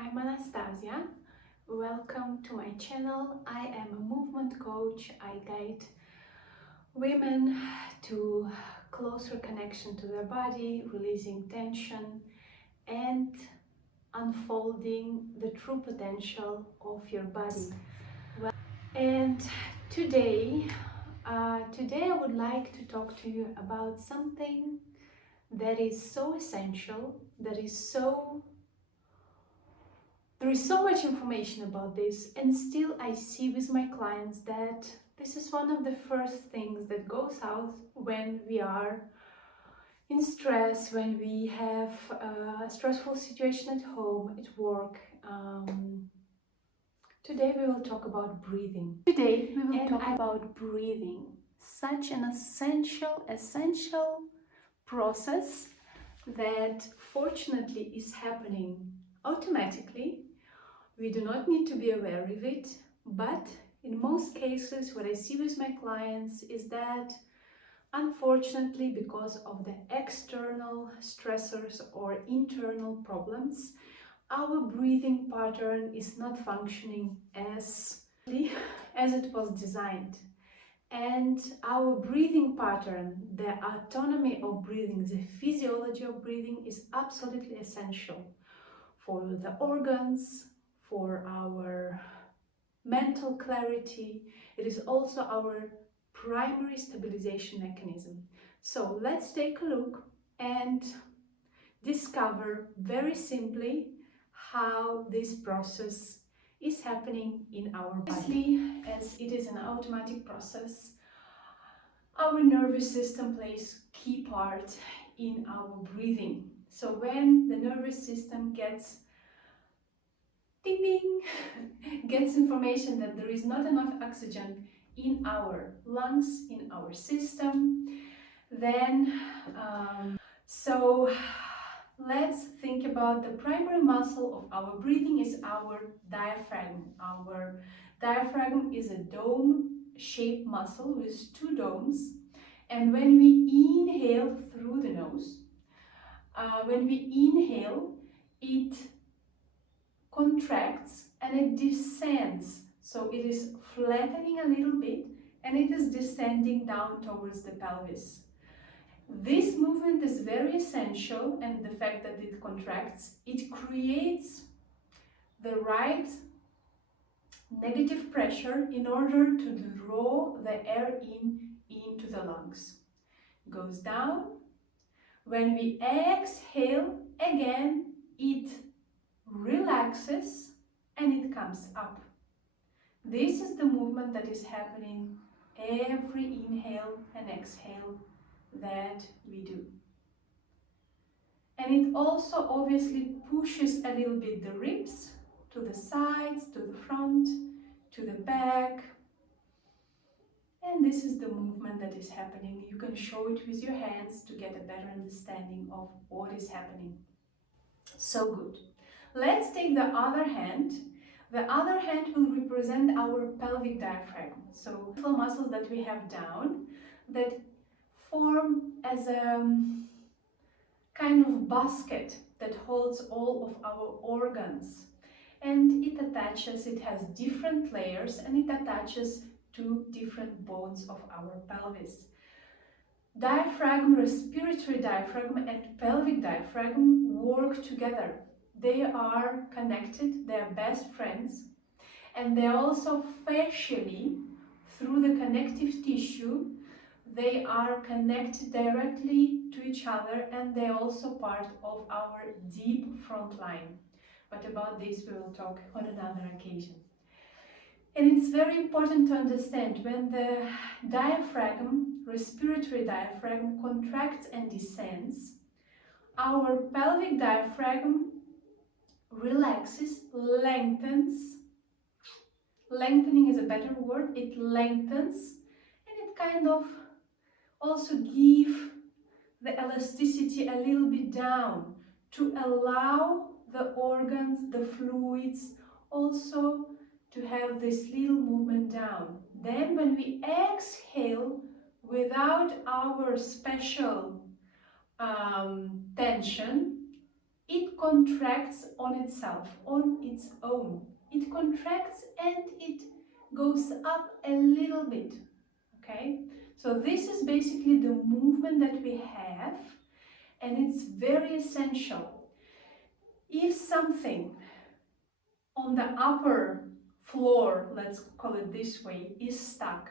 I'm Anastasiya. Welcome to my channel. I am a movement coach. I guide women to closer connection to their body, releasing tension and unfolding the true potential of your body. And today, today I would like to talk to you about something that is so essential, there is so much information about this, and still I see with my clients that this is one of the first things that goes out when we are in stress, when we have a stressful situation at home, at work. Today we will talk about breathing. Today we will talk about breathing, such an essential process that fortunately is happening automatically. We do not need to be aware of it, but in most cases what I see with my clients is that unfortunately, because of the external stressors or internal problems, our breathing pattern is not functioning as it was designed. And our breathing pattern, the autonomy of breathing, the physiology of breathing is absolutely essential for the organs, for our mental clarity. It is also our primary stabilization mechanism. So let's take a look and discover very simply how this process is happening in our body. Obviously, as it is an automatic process, our nervous system plays key part in our breathing. So when the nervous system gets ding ding, gets information that there is not enough oxygen in our lungs, in our system, then so let's think about the primary muscle of our breathing is our diaphragm. Our diaphragm is a dome-shaped muscle with two domes, and when we inhale through the nose, it contracts and it descends. So it is flattening a little bit and it is descending down towards the pelvis. This movement is very essential, and the fact that it contracts, it creates the right negative pressure in order to draw the air into the lungs. Goes down. When we exhale, again, it relaxes and it comes up. This is the movement that is happening every inhale and exhale that we do. And it also obviously pushes a little bit the ribs to the sides, to the front, to the back. And this is the movement that is happening. You can show it with your hands to get a better understanding of what is happening. So good. Let's take the other hand. The other hand will represent our pelvic diaphragm. So the muscles that we have down that form as a kind of basket that holds all of our organs. And it has different layers and it attaches to different bones of our pelvis. Diaphragm, respiratory diaphragm and pelvic diaphragm work together. They are connected, they are best friends, and they also fascially, through the connective tissue, they are connected directly to each other, and they're also part of our deep front line. But about this we will talk on another occasion. And it's very important to understand when the diaphragm, respiratory diaphragm, contracts and descends, our pelvic diaphragm relaxes, lengthens. Lengthening is a better word. It lengthens and it kind of also give the elasticity a little bit down to allow the organs, the fluids also to have this little movement down. Then when we exhale without our special tension, it contracts on itself, on its own. It contracts and it goes up a little bit, okay? So this is basically the movement that we have, and it's very essential. If something on the upper floor, let's call it this way, is stuck,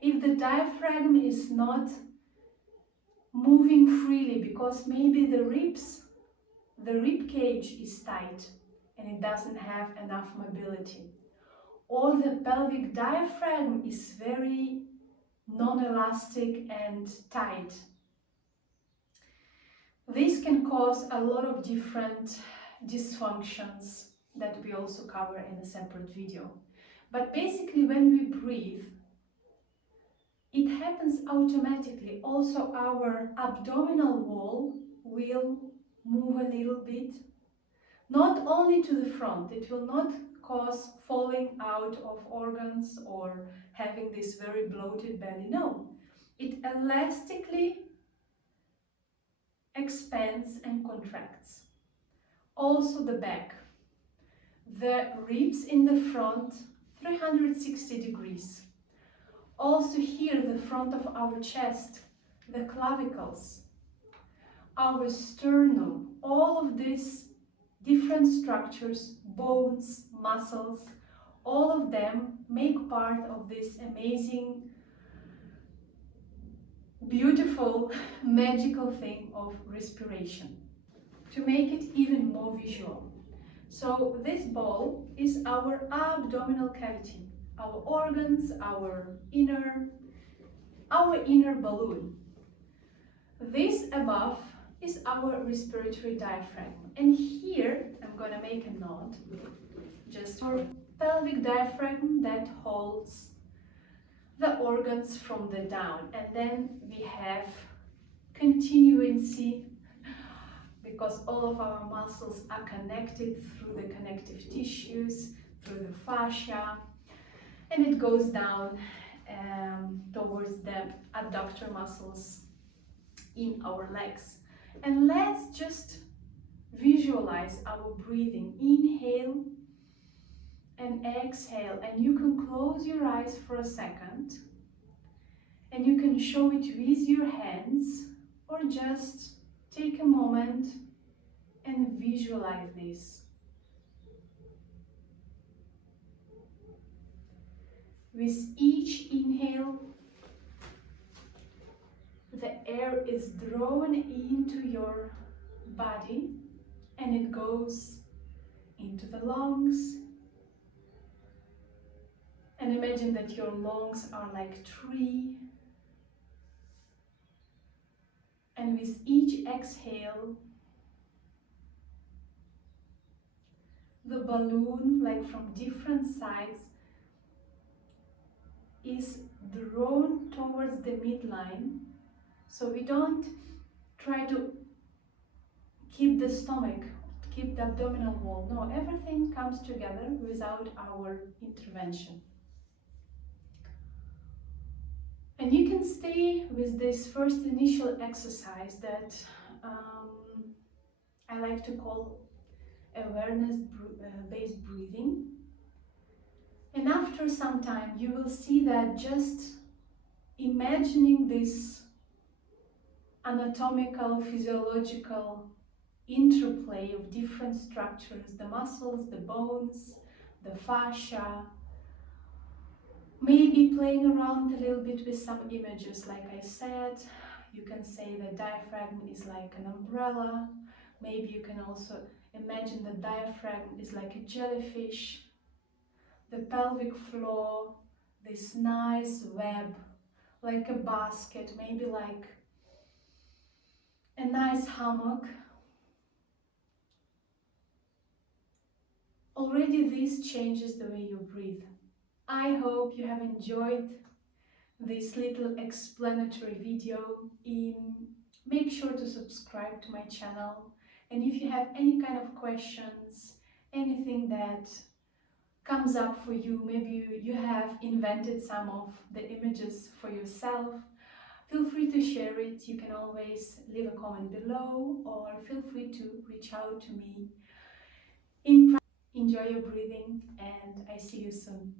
if the diaphragm is not moving freely because maybe the rib cage is tight and it doesn't have enough mobility, or the pelvic diaphragm is very non-elastic and tight, this can cause a lot of different dysfunctions that we also cover in a separate video. But basically, when we breathe, it happens automatically. Also, our abdominal wall will move a little bit, not only to the front. It will not cause falling out of organs or having this very bloated belly. No, it elastically expands and contracts. Also the back, the ribs in the front, 360 degrees. Also here, the front of our chest, the clavicles, our sternum, all of these different structures, bones, muscles, all of them make part of this amazing, beautiful, magical thing of respiration. To make it even more visual. So this ball is our abdominal cavity, our organs, our inner balloon. This above is our respiratory diaphragm. And here I'm gonna make a knot just for pelvic diaphragm that holds the organs from the down. And then we have continuancy, because all of our muscles are connected through the connective tissues, through the fascia, and it goes down towards the adductor muscles in our legs. And let's just visualize our breathing. Inhale and exhale, and you can close your eyes for a second, and you can show it with your hands, or just take a moment and visualize this. With each inhale, the air is drawn into your body and it goes into the lungs. And imagine that your lungs are like a tree. And with each exhale, the balloon, like from different sides, is drawn towards the midline. So we don't try to keep the stomach, keep the abdominal wall. No, everything comes together without our intervention. And you can stay with this first initial exercise that I like to call awareness-based breathing. And after some time, you will see that just imagining this anatomical, physiological interplay of different structures, the muscles, the bones, the fascia, maybe playing around a little bit with some images. Like I said, you can say the diaphragm is like an umbrella. Maybe you can also imagine the diaphragm is like a jellyfish. The pelvic floor, this nice web, like a basket, maybe like a nice hammock. Already this changes the way you breathe. I hope you have enjoyed this little explanatory video. Make sure to subscribe to my channel, and if you have any kind of questions, anything that comes up for you, maybe you have invented some of the images for yourself, Feel free to share it. You can always leave a comment below or feel free to reach out to me in private. Enjoy your breathing and I see you soon.